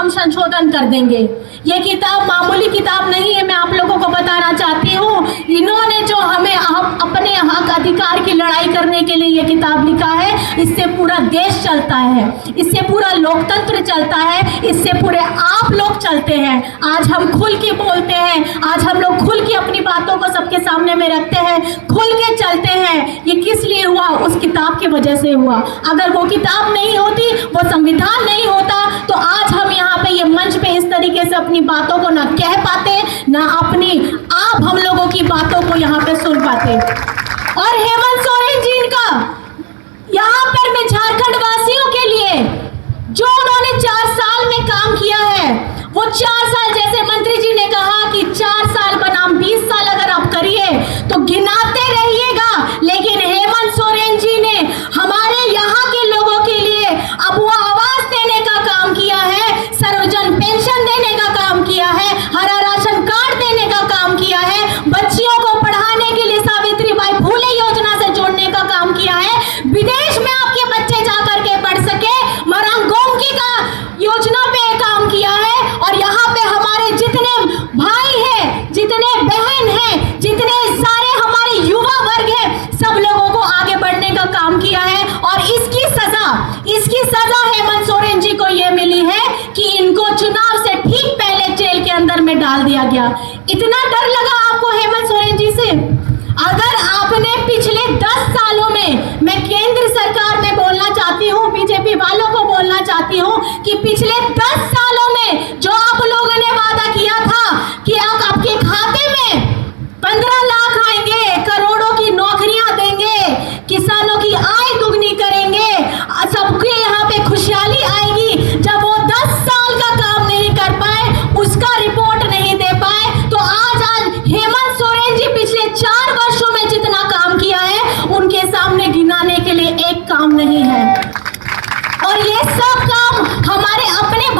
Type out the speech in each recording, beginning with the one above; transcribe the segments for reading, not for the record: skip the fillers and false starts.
हम संशोधन कर देंगे। ये किताब मामूली किताब नहीं है, मैं आप लोगों को बताना चाहती हूँ। इन्होंने जो हमें अपने हक अधिकार की लड़ाई करने के लिए ये किताब लिखा है, इससे पूरा देश चलता है, इससे पूरा लोकतंत्र चलता है, इससे पूरे आप लोग चलते हैं। आज हम खुल के बोलते हैं, आज हम लोग खुल के अपनी बातों को सबके सामने में रखते हैं, खुल के चलते हैं। ये किस लिए हुआ? उस किताब की वजह से हुआ। अगर वो किताब नहीं होती, वो संविधान नहीं होता, तो आज हम यहाँ पे ये मंच पे इस तरीके से अपनी बातों को ना कह पाते, ना अपनी आप हम लोगों की बातों को यहाँ पे सुन पाते। और हेमंत सोरेन जी का यहाँ पर मैं झारखंड वासियों के लिए जो उन्होंने 4 साल में काम किया है, वो 4 साल, जैसे मंत्री जी ने कहा कि 4 साल बनाम 20 साल अगर आप करिए तो गिनाते रहिएगा, लेकिन हेमंत सोरेन जी ने हमारे यहाँ के लोगों के लिए अब वो आवाज देने का काम किया है, सर्वजन पेंशन देने का काम किया है, हरा राशन कार्ड देने का काम किया है, बच्चियों को पढ़ाने के लिए सावित्रीबाई फुले योजना से जोड़ने का काम किया है, विदेश में आपके बच्चे जाकर के पढ़ सके, मरांगोमकी का योजना पे काम किया है। और यहाँ पे हमारे जितने भाई हैं, जितने बहन हैं, जितने सारे हमारे युवा वर्ग है, सब लोगों को आगे बढ़ने का काम किया है। और इसकी सजा हेमंत सोरेन जी को ये मिली है कि इनको चुनाव से ठीक पहले जेल के अंदर में डाल दिया गया। इतना डर लगा आपको हेमंत सोरेन जी से? अगर आपने पिछले 10 सालों में, मैं केंद्र सरकार में बोलना चाहती हूँ, बीजेपी वालों को बोलना चाहती हूँ कि पिछले 10 सालों में जो आप लोगों ने वादा किया था कि आपके खाते में 15 लाख आएंगे, करोड़ों की नौकरियां देंगे, किसानों की आय दुगनी करेंगे, सबके यहाँ पे खुशहाली आएगी, जब वो 10 साल का काम नहीं कर पाए, उसका रिपोर्ट नहीं दे पाए, तो आज हेमंत सोरेन जी पिछले 4 वर्षों में जितना काम किया है, उनके सामने गिनाने के लिए एक काम नहीं है। और ये सब काम हमारे अपने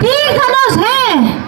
तीर धनुष है